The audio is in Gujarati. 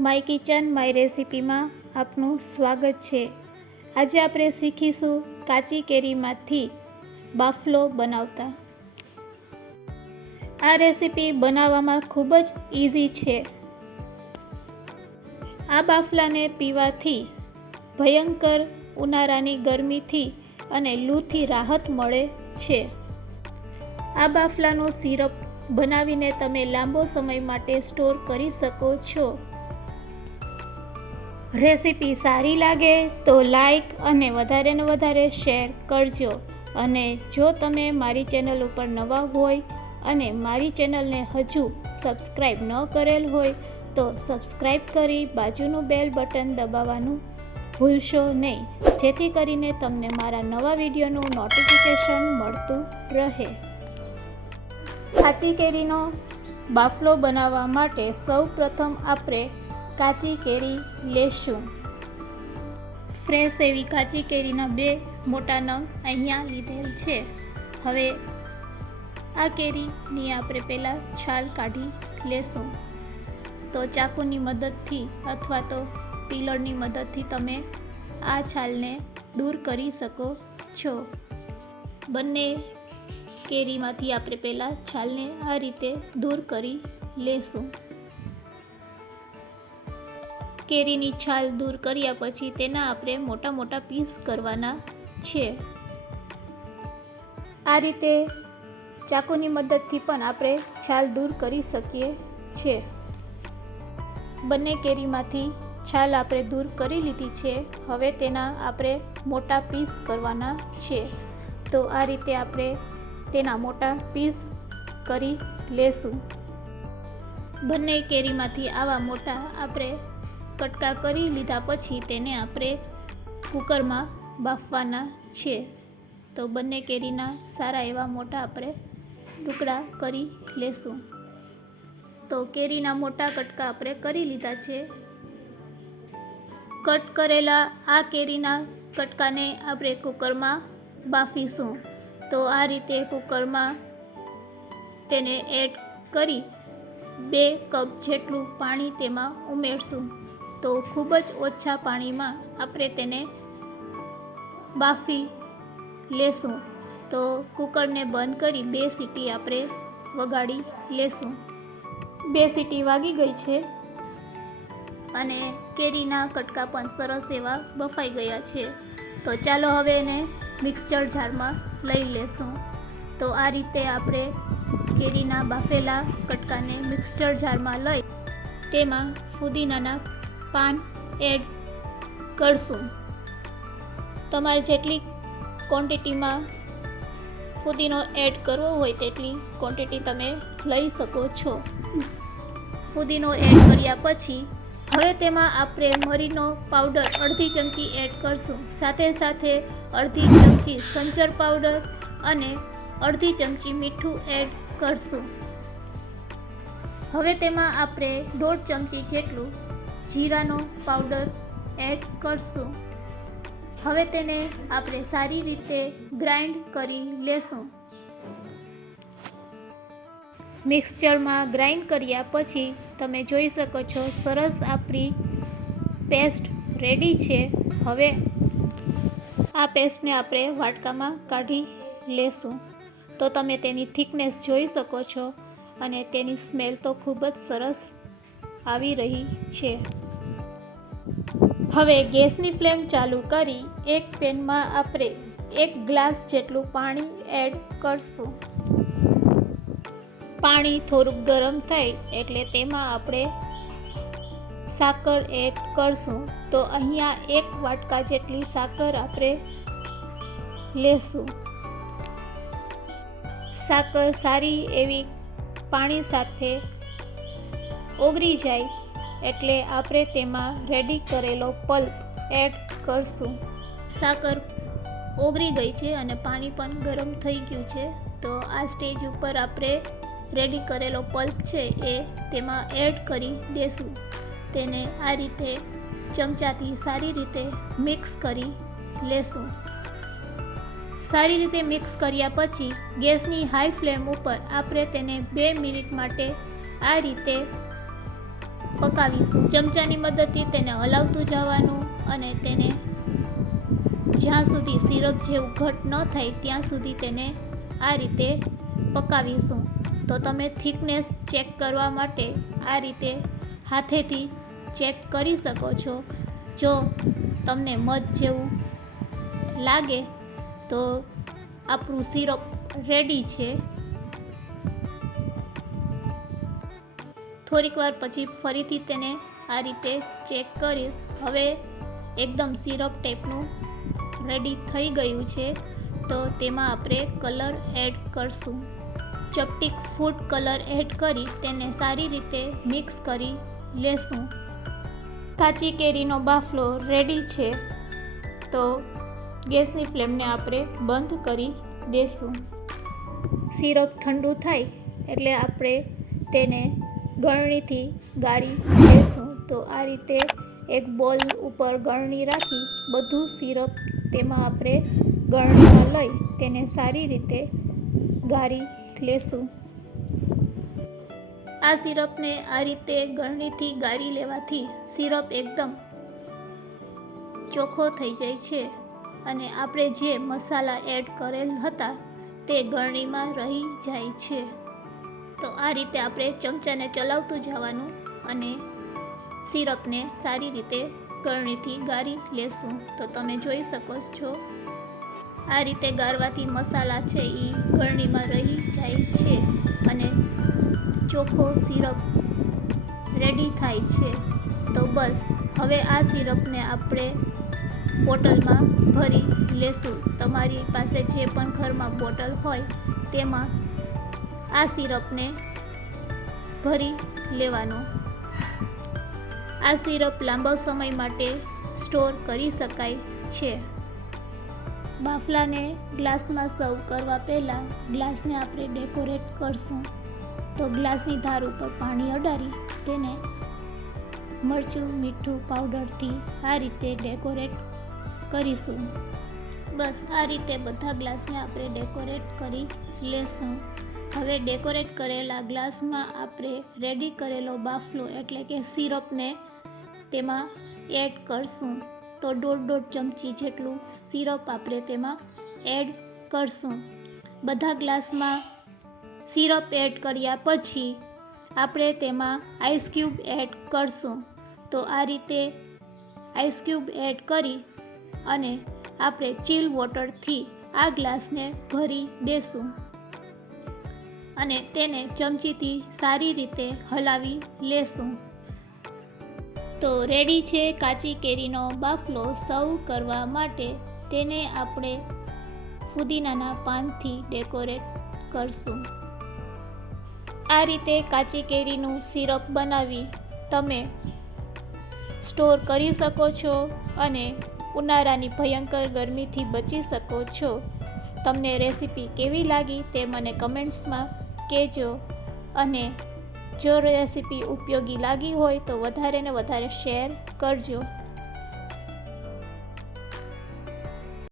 માય કિચન માય રેસિપીમાં આપનું સ્વાગત છે. આજે આપણે શીખીશું કાચી કેરીમાંથી બાફલો બનાવતા. આ રેસિપી બનાવવામાં ખૂબ જ ઇઝી છે. આ બાફલાને પીવાથી ભયંકર ઉનાળાની ગરમીથી અને લૂથી રાહત મળે છે. આ બાફલાનો સિરપ બનાવીને તમે લાંબો સમય માટે સ્ટોર કરી શકો છો. રેસીપી સારી લાગે તો લાઈક અને વધારે ને વધારે શેર કરજો. અને જો તમે મારી ચેનલ ઉપર નવા હોય અને મારી ચેનલને હજુ સબસ્ક્રાઈબ ન કરેલ હોય તો સબસ્ક્રાઈબ કરી બાજુનું બેલ બટન દબાવવાનું ભૂલશો નહીં. જેથી કરીને તમને મારા નવા વિડીયોનું નોટિફિકેશન મળતું રહે. કાચી કેરીનો બાફલો બનાવવા માટે સૌ પ્રથમ આપણે કાચી કેરી લેશું. ફ્રેશ એવી કાચી કેરીના બે મોટા નંગ અહીંયા લીધેલ છે. હવે આ કેરીની આપણે પહેલાં છાલ કાઢી લેશું. તો ચાકુની મદદથી અથવા તો પીલરની મદદથી તમે આ છાલને દૂર કરી શકો છો. બંને કેરીમાંથી આપણે પહેલાં છાલને આ રીતે દૂર કરી લેશું. કેરીની છાલ દૂર કર્યા પછી તેના આપણે મોટા મોટા પીસ કરવાના છે. આ રીતે ચાકુની મદદથી પણ આપણે છાલ દૂર કરી શકીએ છીએ બંને કેરીમાંથી છાલ આપણે દૂર કરી લીધી છે. હવે તેના આપણે મોટા પીસ કરવાના છે. તો આ રીતે આપણે તેના મોટા પીસ કરી લેશું. બંને કેરીમાંથી આવા મોટા આપણે કટકા કરી લીધા પછી તેને આપણે કુકરમાં બાફવાના છે. તો બંને કેરીના સારા એવા મોટા આપણે ટુકડા કરી લેશું. તો કેરીના મોટા કટકા આપણે કરી લીધા છે. કટ કરેલા આ કેરીના કટકાને આપણે કુકરમાં બાફીશું. તો આ રીતે કુકરમાં તેને એડ કરી બે કપ જેટલું પાણી તેમાં ઉમેરશું. તો ખૂબ જ ઓછા પાણીમાં આપણે તેને બાફી લેશું. તો કુકરને બંધ કરી બે સીટી આપણે વગાડી લેશું. બે સીટી વાગી ગઈ છે અને કેરીના કટકા પણ સરસ એવા બફાઈ ગયા છે. તો ચાલો હવે એને મિક્સચર જારમાં લઈ લેશું. તો આ રીતે આપણે કેરીના બાફેલા કટકાને મિક્સચર જારમાં લઈ તેમાં ફુદીનાના પાન એડ કરશું. તમારે જેટલી ક્વોન્ટિટીમાં ફુદીનો એડ કરવો હોય તેટલી ક્વોન્ટિટી તમે લઈ શકો છો. ફુદીનો એડ કર્યા પછી હવે તેમાં આપણે મરીનો પાવડર અડધી ચમચી એડ કરશું. સાથે સાથે અડધી ચમચી સંચર પાવડર અને અડધી ચમચી મીઠું એડ કરશું. હવે તેમાં આપણે દોઢ ચમચી જેટલું જીરાનો પાવડર એડ કરશું. હવે તેને આપણે સારી રીતે ગ્રાઇન્ડ કરી લેશું. મિક્સચરમાં ગ્રાઇન્ડ કર્યા પછી તમે જોઈ શકો છો, સરસ આપણી પેસ્ટ રેડી છે. હવે આ પેસ્ટને આપણે વાટકામાં કાઢી લેશું. તો તમે તેની થિકનેસ જોઈ શકો છો અને તેની સ્મેલ તો ખૂબ જ સરસ આવી રહી છે. હવે ગેસની ફ્લેમ ચાલુ કરી એક પેનમાં આપણે એક ગ્લાસ જેટલું પાણી એડ કરશું. પાણી થોડુંક ગરમ થાય એટલે તેમાં આપણે સાકર એડ કરશું. તો અહીંયા એક વાટકા જેટલી સાકર આપણે લેશું. સાકર સારી એવી પાણી સાથે ઓગળી જાય એટલે આપણે તેમાં રેડી કરેલો પલ્પ એડ કરશું. સાકર ઓગળી ગઈ છે અને પાણી પણ ગરમ થઈ ગયું છે. તો આ સ્ટેજ ઉપર આપણે રેડી કરેલો પલ્પ છે એ તેમાં એડ કરી દેશું. તેને આ રીતે ચમચાથી સારી રીતે મિક્સ કરી લેશું. સારી રીતે મિક્સ કર્યા પછી ગેસની હાઈ ફ્લેમ ઉપર આપણે તેને બે મિનિટ માટે આ રીતે પકાવીશું. ચમચાની મદદથી તેને હલાવતું જવાનું અને તેને જ્યાં સુધી સિરપ જેવું ઘટ ન થાય ત્યાં સુધી તેને આ રીતે પકાવીશું. તો તમે થિકનેસ ચેક કરવા માટે આ રીતે હાથેથી ચેક કરી શકો છો. જો તમને મધ જેવું લાગે તો આપણું સિરપ રેડી છે. થોડીક વાર પછી ફરીથી તેને આ રીતે ચેક કરીશ. હવે એકદમ સિરપ ટાઈપનું રેડી થઈ ગયું છે. તો તેમાં આપણે કલર એડ કરશું. ચપટીક ફૂડ કલર એડ કરી તેને સારી રીતે મિક્સ કરી લેશું. કાચી કેરીનો બાફલો રેડી છે, તો ગેસની ફ્લેમને આપણે બંધ કરી દેશું. સિરપ ઠંડુ થાય એટલે આપણે તેને ગળણીથી ગાળી લેશું. તો આ રીતે એક બોલ ઉપર ગળણી રાખી બધું સિરપ તેમાં આપણે ગળણીમાં લઈ તેને સારી રીતે ગાળી લેશું. આ સિરપને આ રીતે ગળણીથી ગાળી લેવાથી સિરપ એકદમ ચોખ્ખો થઈ જાય છે અને આપણે જે મસાલા એડ કરેલ હતા તે ગળણીમાં રહી જાય છે. તો આ રીતે આપણે ચમચાને ચલાવતું જવાનું અને સિરપને સારી રીતે ગળણીથી ગાળી લેશું. તો તમે જોઈ શકો છો. આ રીતે ગાળવાથી મસાલા છે એ ગળણીમાં રહી અને ચોખ્ખો સિરપ રેડી થાય છે. તો બસ, હવે આ સિરપને આપણે બોટલમાં ભરી લેશું. તમારી પાસે જે પણ ઘરમાં બોટલ હોય, તેમાં આ સિરપને ભરી લેવાનો. આ સિરપ લાંબા સમય માટે સ્ટોર કરી શકાય છે. બાફલાને ગ્લાસમાં સર્વ કરવા પહેલાં ગ્લાસને આપણે ડેકોરેટ કરશું. તો ગ્લાસની ધાર ઉપર પાણી અડાડી તેને મરચું, મીઠું પાવડરથી આ રીતે ડેકોરેટ કરીશું. બસ આ રીતે બધા ગ્લાસને આપણે ડેકોરેટ કરી લેશું. હવે ડેકોરેટ કરેલા ગ્લાસમાં આપણે રેડી કરેલો બાફલો એટલે કે સિરપને તેમાં એડ કરશું. તો દોઢ દોઢ ચમચી જેટલું સિરપ આપણે તેમાં એડ કરશું. બધા ગ્લાસમાં સિરપ એડ કર્યા પછી આપણે તેમાં આઈસ ક્યુબ એડ કરશું. તો આ રીતે આઈસ ક્યુબ એડ કરી અને આપણે ચીલ વોટરથી આ ગ્લાસને ભરી દેશું. અને તેને ચમચીથી સારી રીતે હલાવી લેશું. તો રેડી છે કાચી કેરીનો બાફલો સર્વ કરવા માટે. તેને આપણે ફુદીનાના પાનથી ડેકોરેટ કરશું. આ રીતે કાચી કેરીનું સિરપ બનાવી તમે સ્ટોર કરી શકો છો અને ઉનાળાની ભયંકર ગરમીથી બચી શકો છો. તમને રેસીપી કેવી લાગી તે મને કમેન્ટ્સમાં કહેજો અને જો રેસીપી ઉપયોગી લાગી હોય તો વધારે ને વધારે શેર કરજો.